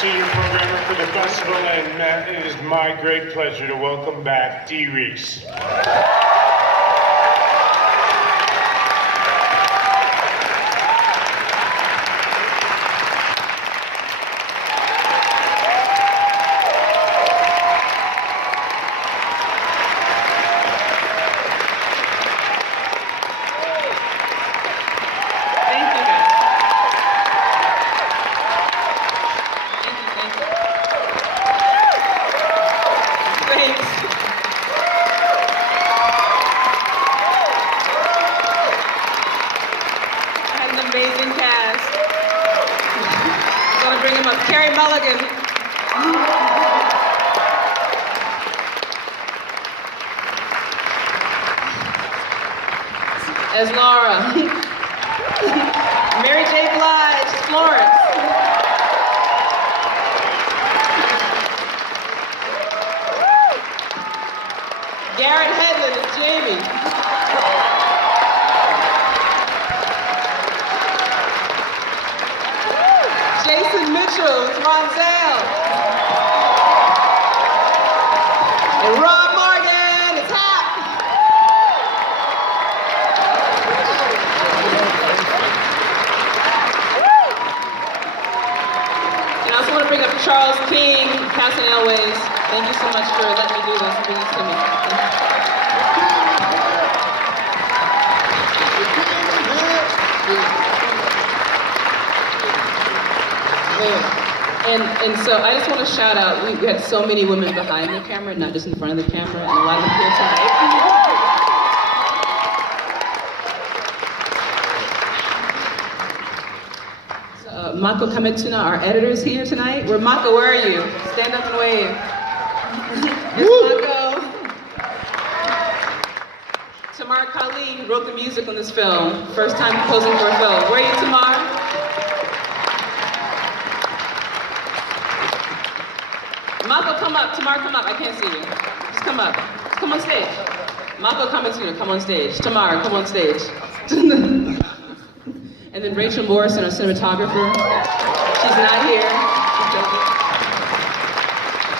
senior programmer for the festival, and it is my great pleasure to welcome back Dee Rees. Carey Mulligan. As Laura. Mary J. Blige, Florence. Garrett Hedlund is Jamie. Jason Mitchell is Monzel. And Rob Morgan is Hap. And I also want to bring up Charles King, Cassian, Elwes. Thank you so much for letting me do this and bringing this to me. And so I just want to shout out, we had so many women behind the camera, not just in front of the camera, and a lot of them here tonight. So, Mako Kametuna, our editor, is here tonight. Mako, where are you? Stand up and wave. Here's Mako. Tamar Kali, who wrote the music on this film. First time composing for a film. Where are you, Tamar? Mako, come up. Tamar, come up. I can't see you. Just come up. Come on stage. Mako Kametuna, come on stage. Tamar, come on stage. And then Rachel Morrison, our cinematographer. She's not here. She's joking.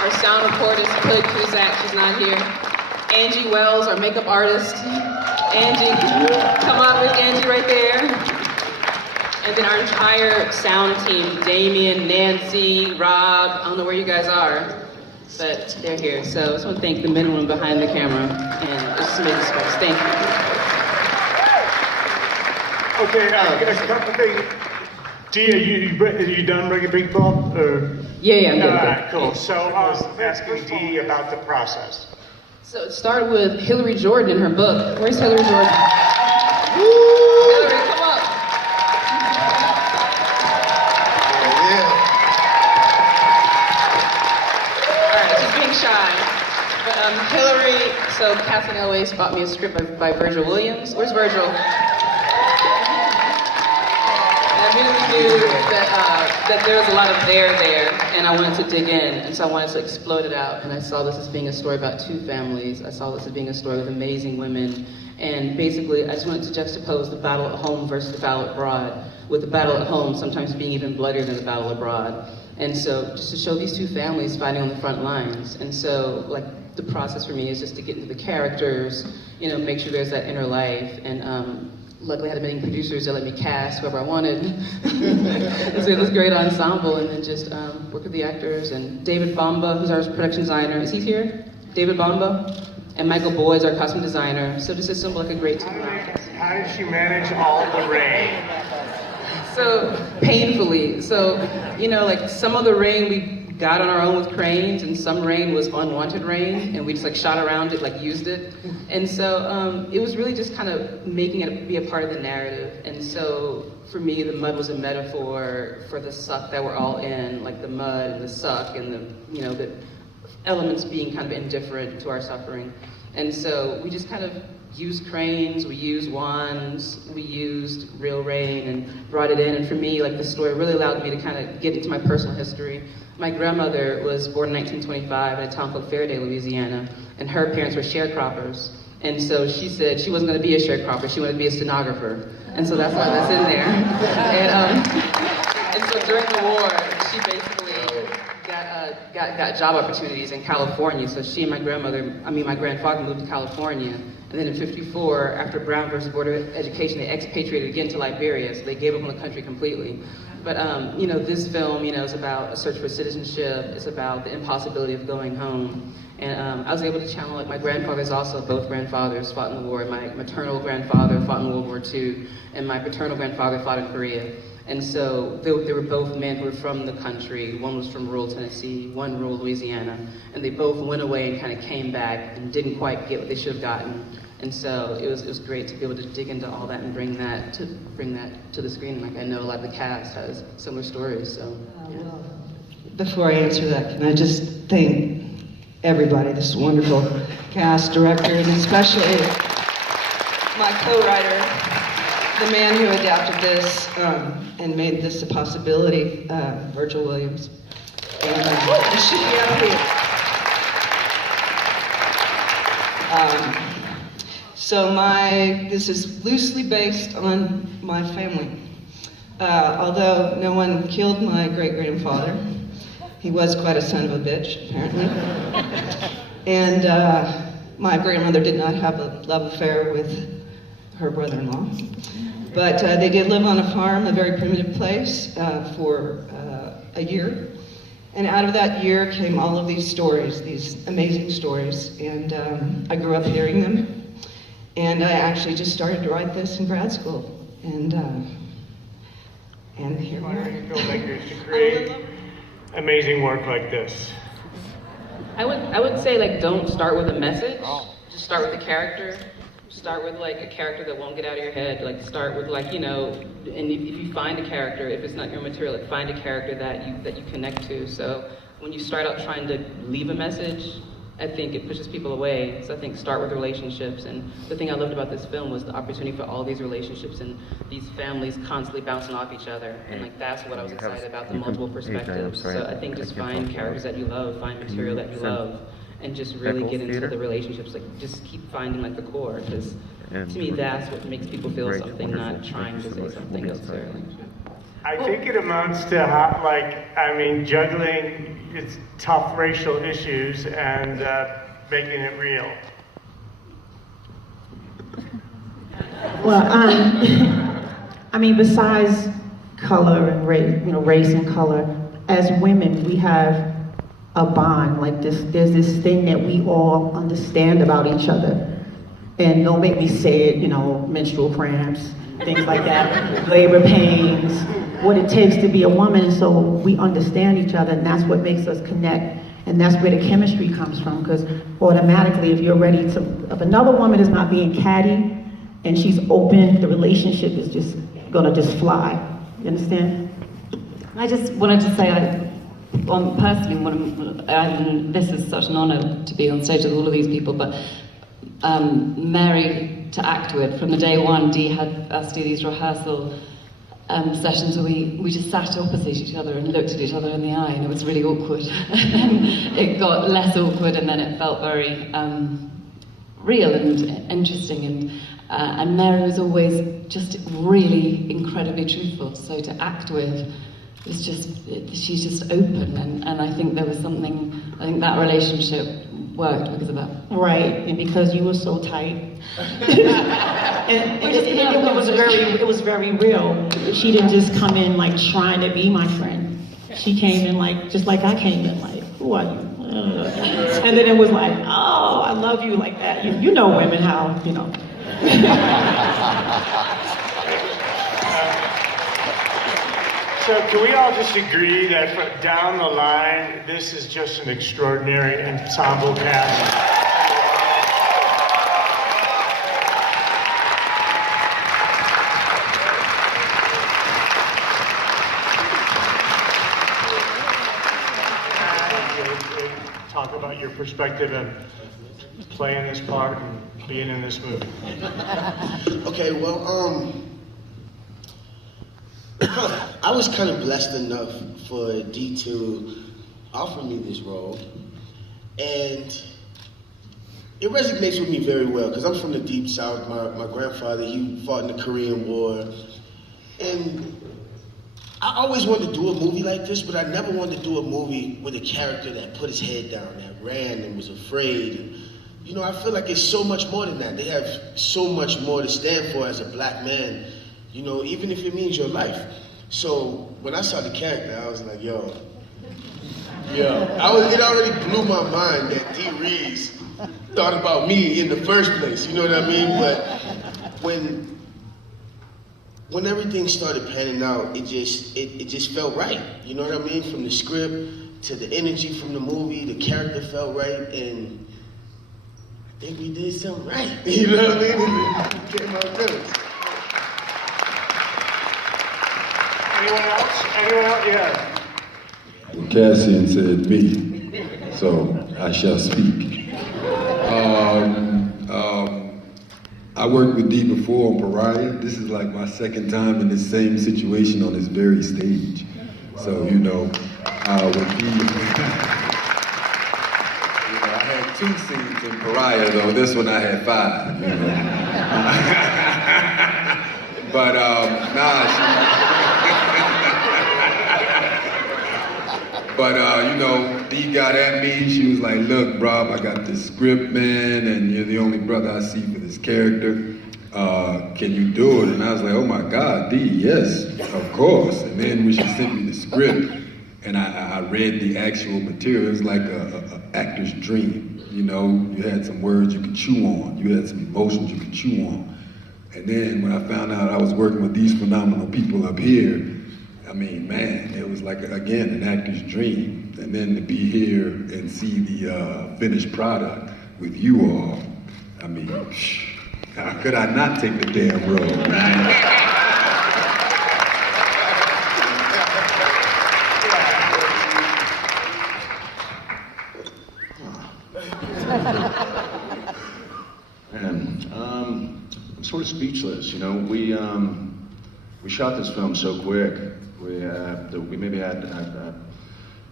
Our sound recorderist, Hood Kuzak, she's not here. Angie Wells, our makeup artist. Angie, come up with Angie right there. And then our entire sound team, Damien, Nancy, Rob, I don't know where you guys are, but they're here. So I just want to thank the men and women behind the camera and just amazing space. Thank you. Okay, a couple things. Dee, are you done Reggae Big Ball? Yeah, I'm good. All right, cool. So asking Dee about the process. So it started with Hillary Jordan in her book. Where's Hillary Jordan? Woo! Hillary, come up. Shy. But Hillary, so Cassian Elwes bought me a script by Virgil Williams. Where's Virgil? And I really knew that there was a lot of there, and I wanted to dig in, and so I wanted to explode it out, and I saw this as being a story about two families. I saw this as being a story with amazing women, and basically I just wanted to juxtapose the battle at home versus the battle abroad, with the battle at home sometimes being even bloodier than the battle abroad. And so just to show these two families fighting on the front lines. And so like the process for me is just to get into the characters, you know, make sure there's that inner life. And luckily I had many producers that let me cast whoever I wanted. And so it was a great ensemble, and then just work with the actors. And David Bamba, who's our production designer, is he here? David Bamba? And Michael Boyd, our costume designer. So just assemble like a great team. How did she manage all the rain? So painfully. So, you know, like some of the rain we got on our own with cranes, and some rain was unwanted rain, and we just like shot around it, like used it. And so it was really just kind of making it be a part of the narrative. And so for me, the mud was a metaphor for the suck that we're all in, like the mud and the suck and the, you know, the elements being kind of indifferent to our suffering. And so we just kind of used cranes, we used wands, we used real rain and brought it in. And for me, like the story really allowed me to kind of get into my personal history. My grandmother was born in 1925 in a town called Faraday, Louisiana, and her parents were sharecroppers. And so she said she wasn't going to be a sharecropper, she wanted to be a stenographer. And so that's why that's in there. And so during the war, she basically got job opportunities in California. So she and my grandfather moved to California. And then in '54, after Brown versus Board of Education, they expatriated again to Liberia. So they gave up on the country completely. But this film, is about a search for citizenship. It's about the impossibility of going home. And I was able to channel, like, my grandfathers also, both grandfathers fought in the war. My maternal grandfather fought in World War II, and my paternal grandfather fought in Korea. And so they were both men who were from the country. One was from rural Tennessee, one rural Louisiana. And they both went away and kind of came back and didn't quite get what they should have gotten. And so it was great to be able to dig into all that and bring that to the screen. Like, I know a lot of the cast has similar stories, so. Yeah. Well, before I answer that, can I just thank everybody, this wonderful cast, director, and especially my co-writer, the man who adapted this and made this a possibility, Virgil Williams. And it should be up here. So this is loosely based on my family. Although no one killed my great-grandfather, he was quite a son of a bitch, apparently. And my grandmother did not have a love affair with her brother-in-law. But they did live on a farm, a very primitive place, for a year. And out of that year came all of these stories, these amazing stories. And I grew up hearing them. And I actually just started to write this in grad school. And here we are. Filmmakers to create amazing work like this. I would say, like, don't start with a message. Just start with a character. Start with, like, a character that won't get out of your head. Like, start with, like, and if you find a character, if it's not your material, like, find a character that you connect to. So when you start out trying to leave a message, I think it pushes people away. So I think start with relationships. And the thing I loved about this film was the opportunity for all these relationships and these families constantly bouncing off each other. And, like, that's what I was excited about, the multiple perspectives. So I think just find characters that you love, find material that you love, and just really get into the relationships. Like, just keep finding, like, the core, because to me that's what makes people feel something, not trying to say something necessarily. I think it amounts to juggling its tough racial issues and making it real. Well, besides color and race and color, as women, we have a bond. Like, there's this thing that we all understand about each other. And don't make me say it, menstrual cramps, things like that, labor pains, what it takes to be a woman. So we understand each other, and that's what makes us connect. And that's where the chemistry comes from, because automatically, if you're ready to, if another woman is not being catty and she's open, the relationship is just gonna just fly. You understand? I just wanted to say, personally, this is such an honor to be on stage with all of these people, but Mary to act with, from the day one, Dee had us do these rehearsal sessions where we just sat opposite each other and looked at each other in the eye, and it was really awkward. And then it got less awkward, and then it felt very real and interesting. And Mary was always just really incredibly truthful. So to act with, it's just, she's just open, and I think there was something, I think that relationship worked because of that. Right, and because you were so tight. It was very real. She didn't just come in like trying to be my friend. She came in like, just like I came in, like, who are you? And then it was like, oh, I love you, like that. You know women, how, So can we all just agree that down the line, this is just an extraordinary ensemble cast? Talk about your perspective of playing this part and being in this movie. Okay, well, I was kind of blessed enough for Dee to offer me this role, and it resonates with me very well, because I'm from the Deep South. My grandfather, he fought in the Korean War, and I always wanted to do a movie like this, but I never wanted to do a movie with a character that put his head down, that ran and was afraid. And, you know, I feel like it's so much more than that. They have so much more to stand for as a black man, you know, even if it means your life. So when I saw the character, I was like, yo. It already blew my mind that Dee Rees thought about me in the first place, you know what I mean? But when everything started panning out, it just felt right. You know what I mean? From the script to the energy from the movie, the character felt right, and I think we did something right. You know what I mean? It came out good. Anyone else? Anyone else? Yeah. Well, Cassian said me, so I shall speak. I worked with Dee before on Pariah. This is like my second time in the same situation on this very stage. So, you know, with Dee, I had 2 scenes in Pariah, though. This one I had 5, you know. But, you know, Dee got at me. She was like, look, Rob, I got this script, man, and you're the only brother I see for this character. Can you do it? And I was like, oh my God, Dee, yes, of course. And then when she sent me the script and I read the actual material, it was like a actor's dream. You know, you had some words you could chew on. You had some emotions you could chew on. And then when I found out I was working with these phenomenal people up here, I mean, man, it was like, again, an actor's dream. And then to be here and see the finished product with you all, I mean, how could I not take the damn road, right? Man, I'm sort of speechless, you know. We shot this film so quick. We maybe had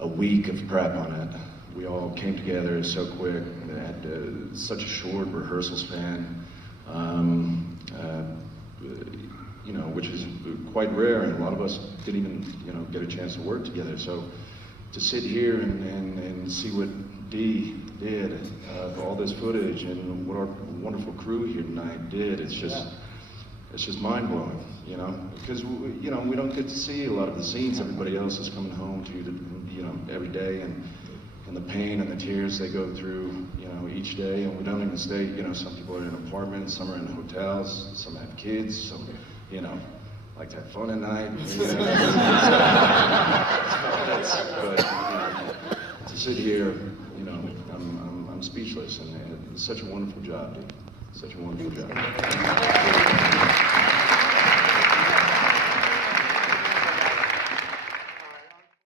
a week of prep on it. We all came together so quick. We had such a short rehearsal span, you know, which is quite rare, and a lot of us didn't even, you know, get a chance to work together. So to sit here and see what Dee did, all this footage, and what our wonderful crew here tonight did, it's just mind-blowing, you know, because, you know, we don't get to see a lot of the scenes everybody else is coming home to, you know, every day, and the pain and the tears they go through, you know, each day, and we don't even stay, you know, some people are in apartments, some are in hotels, some have kids, some, you know, like to have fun at night, you know. But, you know, to sit here, you know, I'm speechless, and it's such a wonderful job, dude. Such a wonderful job.